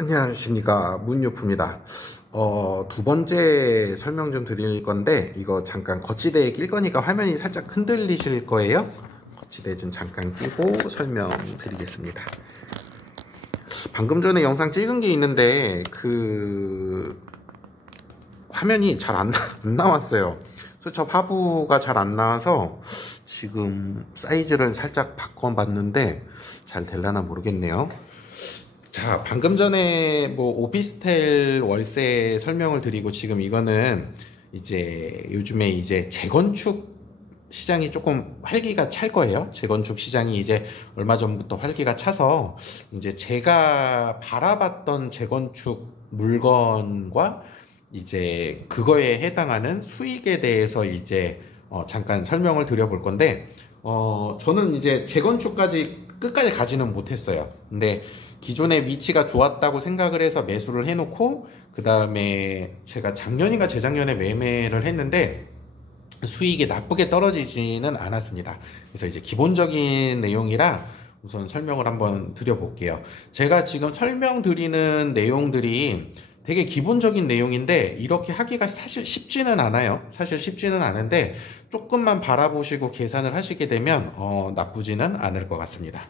안녕하십니까, 문유프입니다. 두 번째 설명 좀 드릴 건데, 이거 잠깐 거치대에 낄 거니까 화면이 살짝 흔들리실 거예요. 거치대 좀 잠깐 끼고 설명 드리겠습니다. 방금 전에 영상 찍은 게 있는데 화면이 잘 안 나왔어요. 그래서 저 화부가 잘 안 나와서 지금 사이즈를 살짝 바꿔봤는데 잘 될려나 모르겠네요. 자, 방금 전에 오피스텔 월세 설명을 드리고, 지금 이거는 이제 요즘에 이제 재건축 시장이 조금 활기가 찰 거예요. 재건축 시장이 이제 얼마 전부터 활기가 차서 이제 제가 바라봤던 재건축 물건과 이제 그거에 해당하는 수익에 대해서 이제 잠깐 설명을 드려볼 건데, 저는 이제 재건축까지 끝까지 가지는 못했어요. 근데 기존의 위치가 좋았다고 생각을 해서 매수를 해놓고, 그 다음에 제가 작년인가 재작년에 매매를 했는데 수익이 나쁘게 떨어지지는 않았습니다. 그래서 이제 기본적인 내용이라 우선 설명을 한번 드려볼게요. 제가 지금 설명드리는 내용들이 되게 기본적인 내용인데 이렇게 하기가 사실 쉽지는 않아요. 사실 쉽지는 않은데 조금만 바라보시고 계산을 하시게 되면 나쁘지는 않을 것 같습니다.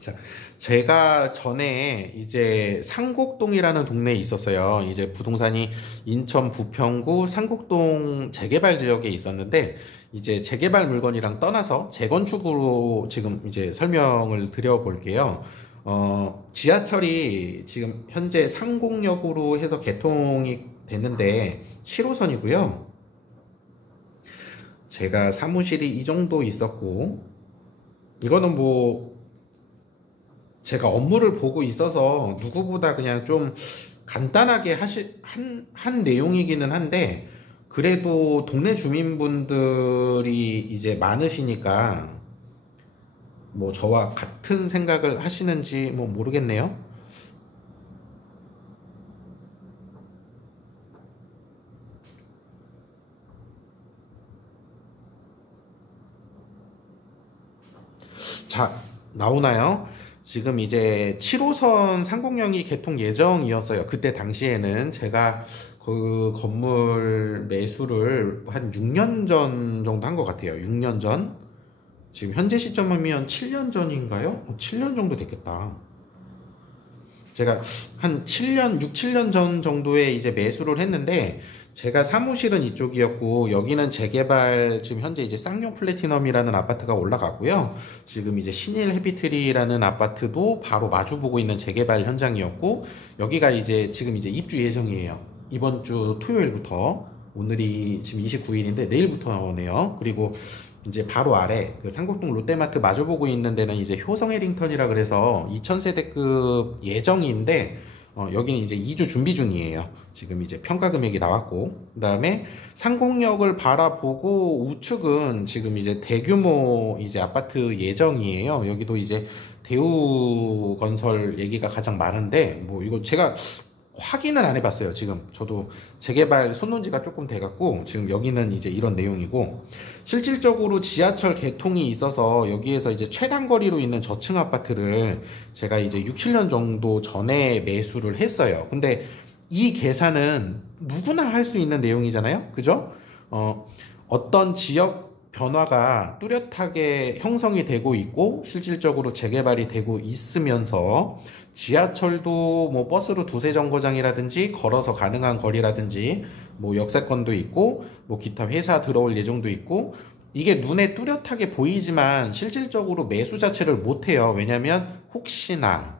자, 제가 전에 이제 상곡동이라는 동네에 있었어요. 이제 부동산이 인천 부평구 상곡동 재개발 지역에 있었는데, 이제 재개발 물건이랑 떠나서 재건축으로 지금 이제 설명을 드려볼게요. 지하철이 지금 현재 상곡역으로 해서 개통이 됐는데 7호선이고요. 제가 사무실이 이 정도 있었고, 이거는 제가 업무를 보고 있어서 누구보다 그냥 좀 간단하게 한 내용이기는 한데, 그래도 동네 주민분들이 이제 많으시니까 저와 같은 생각을 하시는지 모르겠네요. 자, 나오나요? 지금 이제 7호선 상곡역이 개통 예정이었어요. 그때 당시에는 제가 그 건물 매수를 한 6년 전 정도 한 것 같아요. 6년 전. 지금 현재 시점이면 7년 전인가요? 7년 정도 됐겠다. 제가 한 6, 7년 전 정도에 이제 매수를 했는데, 제가 사무실은 이쪽이었고, 여기는 재개발, 지금 현재 이제 쌍용 플래티넘이라는 아파트가 올라가고요. 지금 이제 신일 해피트리라는 아파트도 바로 마주보고 있는 재개발 현장이었고, 여기가 이제 지금 이제 입주 예정이에요. 이번 주 토요일부터. 오늘이 지금 29일인데 내일부터네요. 그리고 이제 바로 아래 그 상곡동 롯데마트 마주보고 있는 데는 이제 효성 해링턴이라 그래서 2000세대급 예정인데, 여기는 이제 2주 준비 중이에요. 지금 이제 평가 금액이 나왔고, 그 다음에 상곡역을 바라보고 우측은 지금 이제 대규모 이제 아파트 예정이에요. 여기도 이제 대우건설 얘기가 가장 많은데, 이거 제가 확인은 안 해봤어요. 지금 저도 재개발 손놓은 지가 조금 돼갖고, 지금 여기는 이제 이런 내용이고, 실질적으로 지하철 개통이 있어서 여기에서 이제 최단거리로 있는 저층 아파트를 제가 이제 6, 7년 정도 전에 매수를 했어요. 근데 이 계산은 누구나 할 수 있는 내용이잖아요. 그죠? 어떤 지역 변화가 뚜렷하게 형성이 되고 있고 실질적으로 재개발이 되고 있으면서 지하철도 버스로 두세 정거장이라든지 걸어서 가능한 거리라든지 역세권도 있고 기타 회사 들어올 예정도 있고, 이게 눈에 뚜렷하게 보이지만 실질적으로 매수 자체를 못해요. 왜냐면 혹시나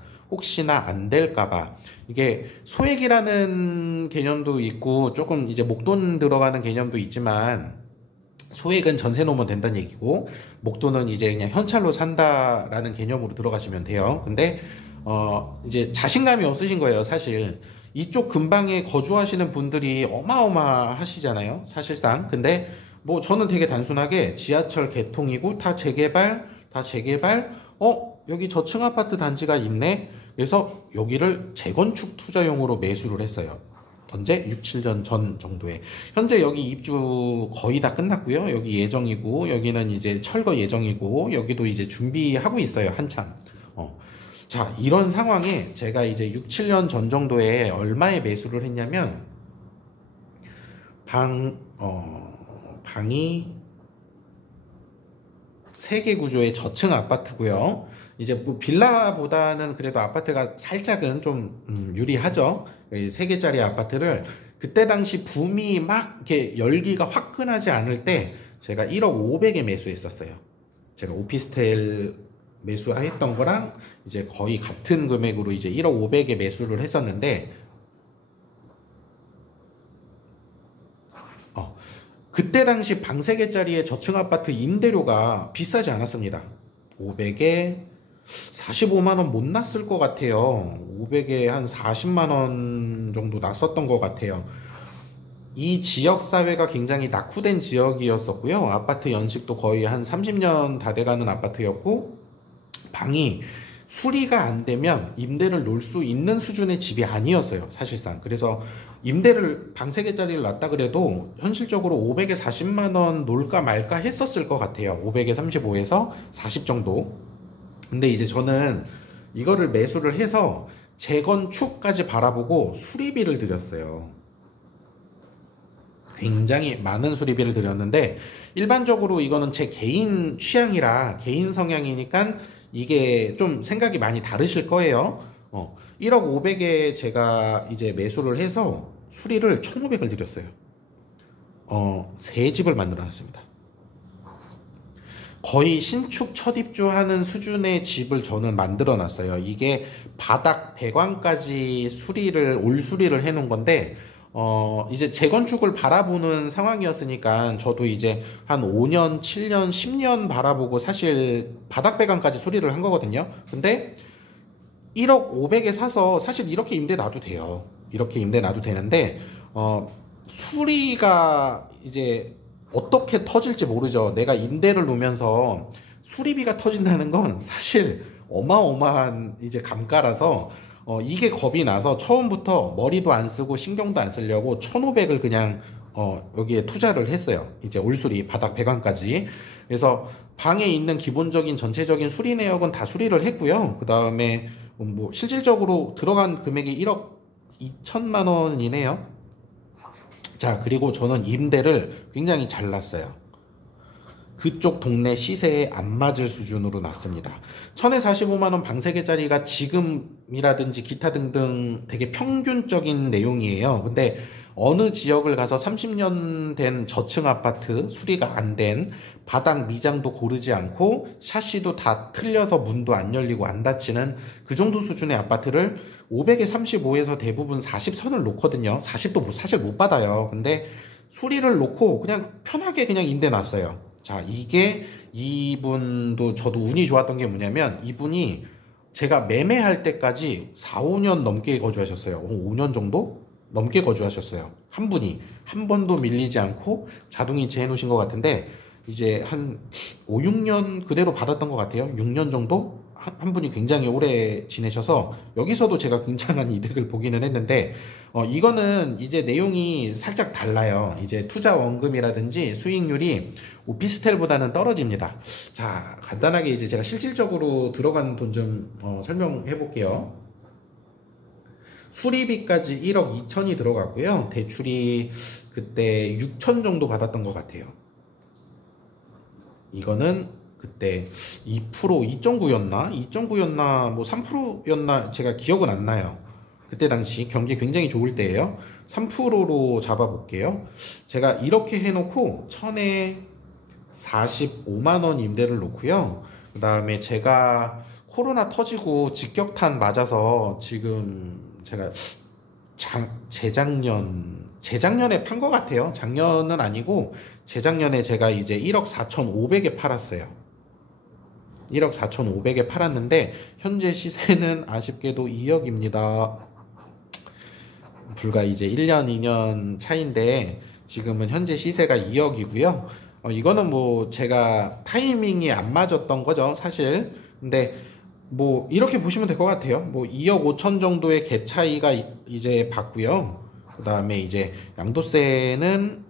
안 될까봐. 이게 소액이라는 개념도 있고 조금 이제 목돈 들어가는 개념도 있지만, 소액은 전세 놓으면 된다는 얘기고, 목돈은 이제 그냥 현찰로 산다라는 개념으로 들어가시면 돼요. 근데 이제 자신감이 없으신 거예요, 사실. 이쪽 근방에 거주하시는 분들이 어마어마하시잖아요, 사실상. 근데 저는 되게 단순하게 지하철 개통이고 다 재개발, 여기 저층 아파트 단지가 있네. 그래서 여기를 재건축 투자용으로 매수를 했어요. 언제? 6, 7년 전 정도에. 현재 여기 입주 거의 다 끝났고요. 여기 예정이고, 여기는 이제 철거 예정이고, 여기도 이제 준비하고 있어요, 한참. 자, 이런 상황에 제가 이제 6, 7년 전 정도에 얼마에 매수를 했냐면 방이 3개 구조의 저층 아파트고요. 이제 뭐 빌라보다는 그래도 아파트가 살짝은 좀 유리하죠. 3개짜리 아파트를 그때 당시 붐이 막 이렇게 열기가 화끈하지 않을 때 제가 1억 500에 매수했었어요. 제가 오피스텔 매수했던 거랑 이제 거의 같은 금액으로 이제 1억 500에 매수를 했었는데, 그때 당시 방 3개짜리의 저층 아파트 임대료가 비싸지 않았습니다. 500에 45만원 못 났을 것 같아요. 500에 한 40만원 정도 났었던 것 같아요. 이 지역사회가 굉장히 낙후된 지역이었었고요. 아파트 연식도 거의 한 30년 다 돼가는 아파트였고, 방이 수리가 안 되면 임대를 놓을 수 있는 수준의 집이 아니었어요, 사실상. 그래서 임대를 방 3개짜리를 놨다 그래도 현실적으로 500에 40만원 놓을까 말까 했었을 것 같아요. 500에 35에서 40 정도. 근데 이제 저는 이거를 매수를 해서 재건축까지 바라보고 수리비를 들였어요. 굉장히 많은 수리비를 들였는데, 일반적으로 이거는 제 개인 취향이라, 개인 성향이니까 이게 좀 생각이 많이 다르실 거예요. 1억 500에 제가 이제 매수를 해서 수리를 1,500을 들였어요. 새 집을 만들어 놨습니다. 거의 신축 첫 입주하는 수준의 집을 저는 만들어 놨어요. 이게 바닥 배관까지 올 수리를 해 놓은 건데, 이제 재건축을 바라보는 상황이었으니까 저도 이제 한 5년, 7년, 10년 바라보고 사실 바닥 배관까지 수리를 한 거거든요. 근데 1억 500에 사서 사실 이렇게 임대 놔도 돼요. 이렇게 임대 놔도 되는데, 수리가 이제 어떻게 터질지 모르죠. 내가 임대를 놓으면서 수리비가 터진다는 건 사실 어마어마한 이제 감가라서, 이게 겁이 나서 처음부터 머리도 안 쓰고 신경도 안 쓰려고 1,500을 그냥 여기에 투자를 했어요. 이제 올수리 바닥 배관까지. 그래서 방에 있는 기본적인 전체적인 수리 내역은 다 수리를 했고요. 그 다음에 뭐 실질적으로 들어간 금액이 1억 2천만 원이네요. 자, 그리고 저는 임대를 굉장히 잘 놨어요. 그쪽 동네 시세에 안 맞을 수준으로 났습니다. 1000에 45만원 방 3개짜리가 지금이라든지 기타 등등 되게 평균적인 내용이에요. 근데 어느 지역을 가서 30년 된 저층 아파트, 수리가 안 된, 바닥 미장도 고르지 않고 샤시도 다 틀려서 문도 안 열리고 안 닫히는 그 정도 수준의 아파트를 500에 35에서 대부분 40선을 놓거든요. 40도 사실 못 받아요. 근데 수리를 놓고 그냥 편하게 그냥 임대 놨어요. 자, 이분도 저도 운이 좋았던 게 뭐냐면, 이분이 제가 매매할 때까지 4, 5년 넘게 거주하셨어요. 5년 정도 넘게 거주하셨어요. 한 분이 한 번도 밀리지 않고 자동이체 해놓으신 것 같은데, 이제 한 5, 6년 그대로 받았던 것 같아요. 6년 정도 한 분이 굉장히 오래 지내셔서 여기서도 제가 굉장한 이득을 보기는 했는데, 이거는 이제 내용이 살짝 달라요. 이제 투자 원금이라든지 수익률이 오피스텔보다는 떨어집니다. 자, 간단하게 이제 제가 실질적으로 들어간 돈 좀 설명해 볼게요. 수리비까지 1억 2천이 들어갔고요. 대출이 그때 6천 정도 받았던 것 같아요. 이거는 그때 2%, 2.9였나? 2.9였나? 뭐 3%였나? 제가 기억은 안 나요. 그때 당시 경기 굉장히 좋을 때예요. 3%로 잡아볼게요. 제가 이렇게 해놓고 1000에 45만원 임대를 놓고요. 그 다음에 제가 코로나 터지고 직격탄 맞아서 지금 제가 재작년에 판 것 같아요. 작년은 아니고 재작년에 제가 이제 1억 4,500에 팔았어요. 1억 4,500에 팔았는데 현재 시세는 아쉽게도 2억입니다. 불과 이제 1년, 2년 차인데 지금은 현재 시세가 2억이고요. 이거는 뭐 제가 타이밍이 안 맞았던 거죠, 사실. 근데 뭐 이렇게 보시면 될 것 같아요. 뭐 2억 5천 정도의 갭 차이가 이제 봤고요. 그 다음에 이제 양도세는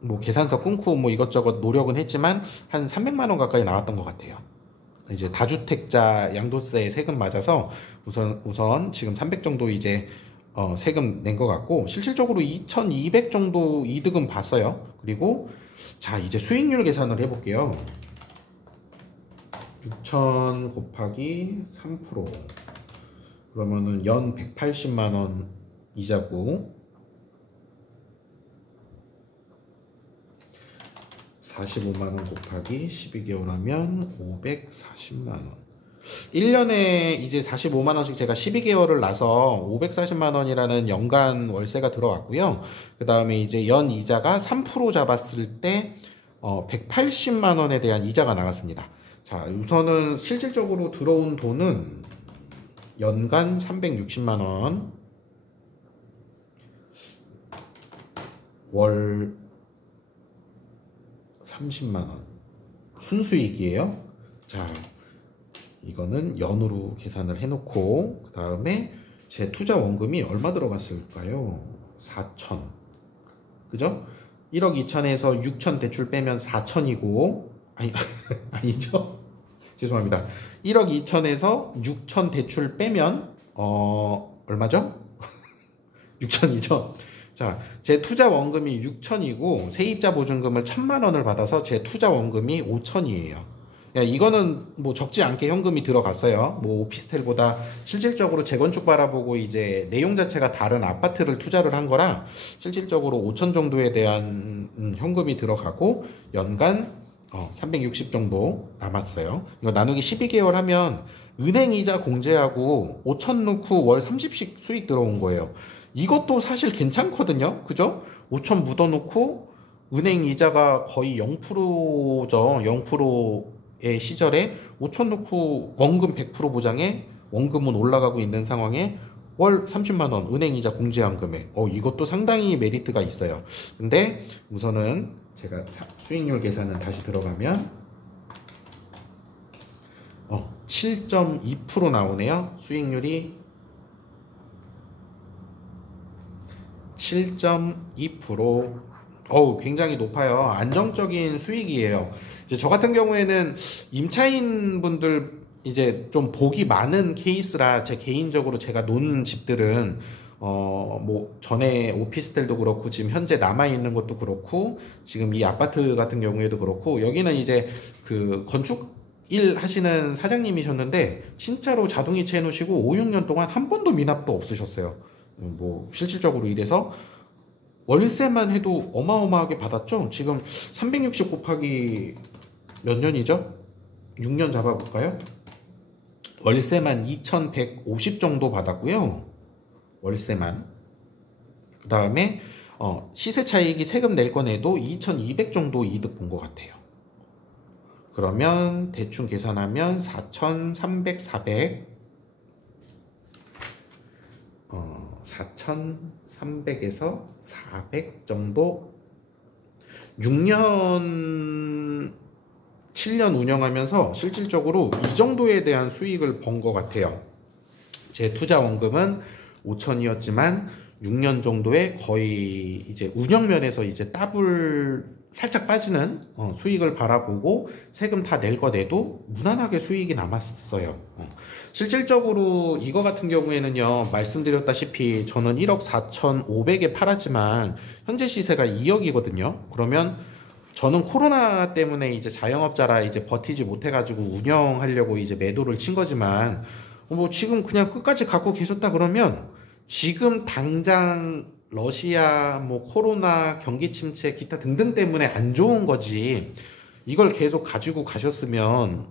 뭐 계산서 끊고 뭐 이것저것 노력은 했지만 한 300만 원 가까이 나왔던 것 같아요. 이제 다주택자 양도세 세금 맞아서 우선 지금 300 정도 이제 세금 낸 것 같고, 실질적으로 2200 정도 이득은 봤어요. 그리고 자, 이제 수익률 계산을 해볼게요. 6000 곱하기 3%, 그러면은 연 180만원 이자고, 45만원 곱하기 12개월 하면 540만원. 1년에 이제 45만원씩 제가 12개월을 나서 540만원이라는 연간 월세가 들어왔고요. 그 다음에 이제 연 이자가 3% 잡았을 때 180만원에 대한 이자가 나갔습니다. 자, 우선은 실질적으로 들어온 돈은 연간 360만원, 월 30만원 순수익이에요. 자, 이거는 연으로 계산을 해놓고, 그 다음에 제 투자 원금이 얼마 들어갔을까요? 4천, 그죠? 1억 2천에서 6천 대출 빼면 4천이고, 아니죠? 죄송합니다. 1억 2천에서 6천 대출 빼면 얼마죠? 6천이죠? 자, 제 투자 원금이 6천이고 세입자 보증금을 1000만원을 받아서 제 투자 원금이 5천이에요. 이거는 뭐 적지 않게 현금이 들어갔어요. 뭐 오피스텔보다 실질적으로 재건축 바라보고 이제 내용 자체가 다른 아파트를 투자를 한 거라 실질적으로 5천 정도에 대한 현금이 들어가고, 연간 360 정도 남았어요. 이거 나누기 12개월 하면 은행 이자 공제하고 5천 넣고 월 30씩 수익 들어온 거예요. 이것도 사실 괜찮거든요. 그죠? 5천 묻어놓고 은행 이자가 거의 0%죠. 0%의 시절에 5천 넣고 원금 100% 보장에 원금은 올라가고 있는 상황에 월 30만원 은행 이자 공제한 금액. 이것도 상당히 메리트가 있어요. 근데 우선은 제가 수익률 계산은 다시 들어가면 7.2% 나오네요. 수익률이 7.2%. 굉장히 높아요. 안정적인 수익이에요. 이제 저 같은 경우에는 임차인 분들 이제 좀 복이 많은 케이스라, 제 개인적으로 제가 놓은 집들은 뭐 전에 오피스텔도 그렇고 지금 현재 남아있는 것도 그렇고 지금 이 아파트 같은 경우에도 그렇고, 여기는 이제 그 건축 일 하시는 사장님이셨는데 진짜로 자동이체 해놓으시고 5, 6년 동안 한 번도 미납도 없으셨어요. 뭐 실질적으로 이래서 월세만 해도 어마어마하게 받았죠. 지금 360 곱하기 몇 년이죠? 6년 잡아볼까요? 월세만 2150 정도 받았고요. 월세만. 그 다음에 시세 차익이 세금 낼 거 내도 2200 정도 이득 본 것 같아요. 그러면 대충 계산하면 4300, 400, 4300에서 400 정도, 6년 7년 운영하면서 실질적으로 이 정도에 대한 수익을 번 것 같아요. 제 투자 원금은 5천이었지만 6년 정도에 거의 이제 운영면에서 이제 더블 살짝 빠지는 수익을 바라보고 세금 다 낼 거 내도 무난하게 수익이 남았어요. 실질적으로 이거 같은 경우에는요, 말씀드렸다시피 저는 1억 4,500에 팔았지만 현재 시세가 2억이거든요. 그러면 저는 코로나 때문에 이제 자영업자라 이제 버티지 못해가지고 운영하려고 이제 매도를 친 거지만, 뭐 지금 그냥 끝까지 갖고 계셨다 그러면 지금 당장 러시아, 뭐 코로나, 경기 침체, 기타 등등 때문에 안 좋은 거지, 이걸 계속 가지고 가셨으면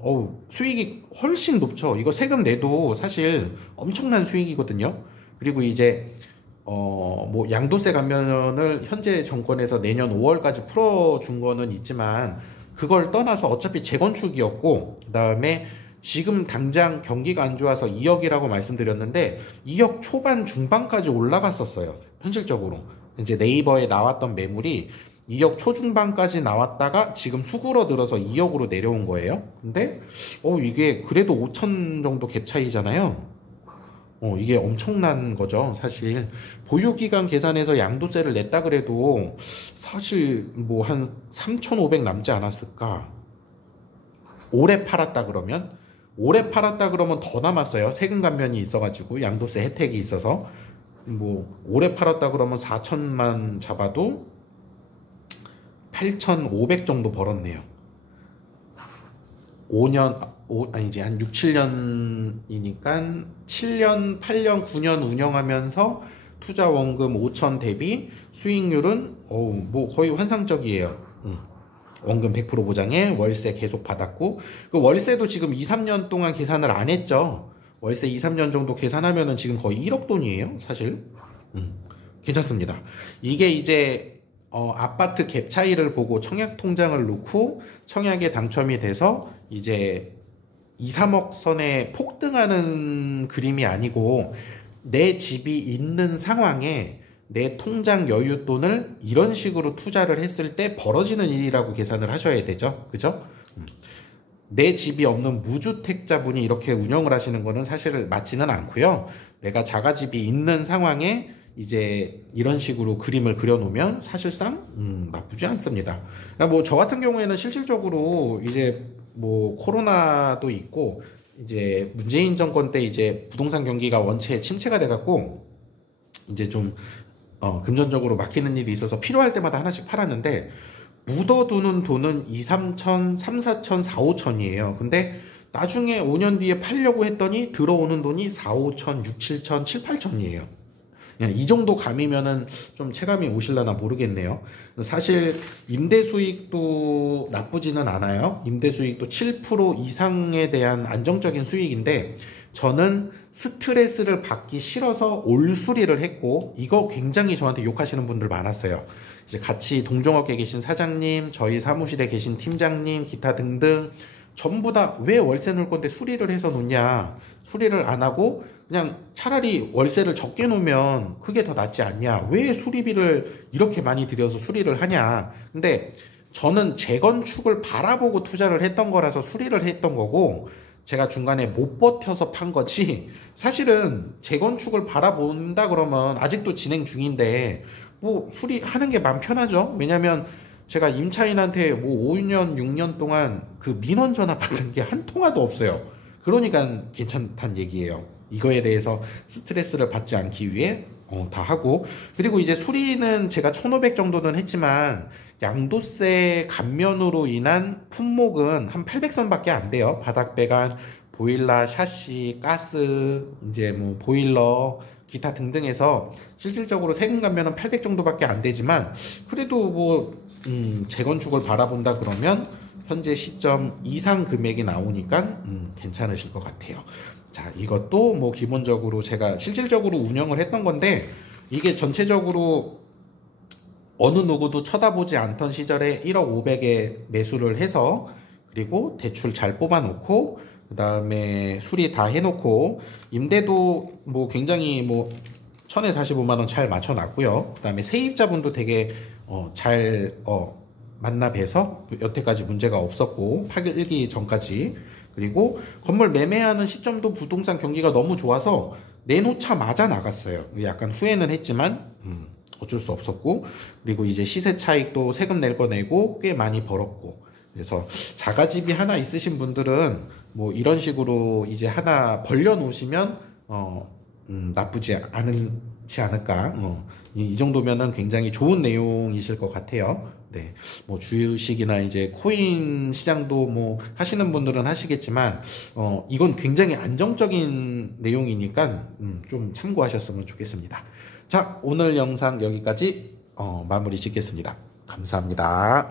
수익이 훨씬 높죠. 이거 세금 내도 사실 엄청난 수익이거든요. 그리고 이제 뭐 양도세 감면을 현재 정권에서 내년 5월까지 풀어준 거는 있지만 그걸 떠나서 어차피 재건축이었고, 그 다음에 지금 당장 경기가 안 좋아서 2억이라고 말씀드렸는데 2억 초반 중반까지 올라갔었어요. 현실적으로 이제 네이버에 나왔던 매물이 2억 초중반까지 나왔다가 지금 수그러들어서 2억으로 내려온 거예요. 근데 이게 그래도 5천 정도 갭 차이잖아요. 이게 엄청난 거죠. 사실 보유기간 계산해서 양도세를 냈다 그래도 사실 뭐 한 3,500 남지 않았을까. 올해 팔았다 그러면 올해 팔았다 그러면 더 남았어요. 세금 감면이 있어가지고 양도세 혜택이 있어서 뭐 올해 팔았다 그러면 4천만 잡아도 8,500 정도 벌었네요. 5년 아니지 한 6, 7년이니까 7년, 8년, 9년 운영하면서 투자 원금 5천 대비 수익률은 뭐 거의 환상적이에요. 원금 100% 보장에 월세 계속 받았고 그 월세도 지금 2, 3년 동안 계산을 안 했죠. 월세 2, 3년 정도 계산하면은 지금 거의 1억 돈이에요 사실. 괜찮습니다. 이게 이제 아파트 갭 차이를 보고 청약 통장을 넣고 청약에 당첨이 돼서 이제 2, 3억 선에 폭등하는 그림이 아니고 내 집이 있는 상황에 내 통장 여윳돈을 이런 식으로 투자를 했을 때 벌어지는 일이라고 계산을 하셔야 되죠. 그죠? 내 집이 없는 무주택자분이 이렇게 운영을 하시는 거는 사실 맞지는 않고요. 내가 자가집이 있는 상황에 이제 이런 식으로 그림을 그려놓으면 사실상 나쁘지 않습니다. 그러니까 뭐 저 같은 경우에는 실질적으로 이제 뭐 코로나도 있고 이제 문재인 정권 때 이제 부동산 경기가 원체 침체가 돼갖고 이제 좀 금전적으로 막히는 일이 있어서 필요할 때마다 하나씩 팔았는데 묻어두는 돈은 2, 3천, 3, 4천, 4, 5천이에요. 근데 나중에 5년 뒤에 팔려고 했더니 들어오는 돈이 4, 5천, 6, 7천, 7, 8천이에요. 이 정도 감이면은 좀 체감이 오실려나 모르겠네요. 사실 임대 수익도 나쁘지는 않아요. 임대 수익도 7% 이상에 대한 안정적인 수익인데 저는 스트레스를 받기 싫어서 올수리를 했고 이거 굉장히 저한테 욕하시는 분들 많았어요. 이제 같이 동종업계에 계신 사장님, 저희 사무실에 계신 팀장님, 기타 등등 전부 다 왜 월세 놓을 건데 수리를 해서 놓냐, 수리를 안 하고 그냥 차라리 월세를 적게 놓으면 그게 더 낫지 않냐, 왜 수리비를 이렇게 많이 들여서 수리를 하냐. 근데 저는 재건축을 바라보고 투자를 했던 거라서 수리를 했던 거고 제가 중간에 못 버텨서 판 거지 사실은 재건축을 바라본다 그러면 아직도 진행 중인데 뭐 수리하는 게 마음 편하죠. 왜냐면 제가 임차인한테 뭐 5년, 6년 동안 그 민원 전화 받은 게 한 통화도 없어요. 그러니까 괜찮다는 얘기예요. 이거에 대해서 스트레스를 받지 않기 위해 다 하고, 그리고 이제 수리는 제가 1,500 정도는 했지만 양도세 감면으로 인한 품목은 한 800선밖에 안 돼요. 바닥 배관, 보일러, 샤시, 가스, 이제 뭐 보일러, 기타 등등해서 실질적으로 세금 감면은 800 정도밖에 안 되지만 그래도 뭐 재건축을 바라본다 그러면 현재 시점 이상 금액이 나오니까 괜찮으실 것 같아요. 자, 이것도 뭐 기본적으로 제가 실질적으로 운영을 했던 건데 이게 전체적으로 어느 누구도 쳐다보지 않던 시절에 1억 500에 매수를 해서 그리고 대출 잘 뽑아놓고 그 다음에 수리 다 해놓고 임대도 뭐 굉장히 뭐 1,045만원 잘 맞춰놨고요. 그 다음에 세입자분도 되게 잘 만나 뵈서 여태까지 문제가 없었고 파일기 전까지. 그리고 건물 매매하는 시점도 부동산 경기가 너무 좋아서 내놓자마자 나갔어요. 약간 후회는 했지만 어쩔 수 없었고, 그리고 이제 시세 차익도 세금 낼 거 내고 꽤 많이 벌었고, 그래서 자가집이 하나 있으신 분들은 뭐 이런 식으로 이제 하나 벌려 놓으시면 나쁘지 않지 않을까. 이 정도면은 굉장히 좋은 내용이실 것 같아요. 네, 뭐 주식이나 이제 코인 시장도 뭐 하시는 분들은 하시겠지만 이건 굉장히 안정적인 내용이니까 좀 참고하셨으면 좋겠습니다. 자, 오늘 영상 여기까지 마무리 짓겠습니다. 감사합니다.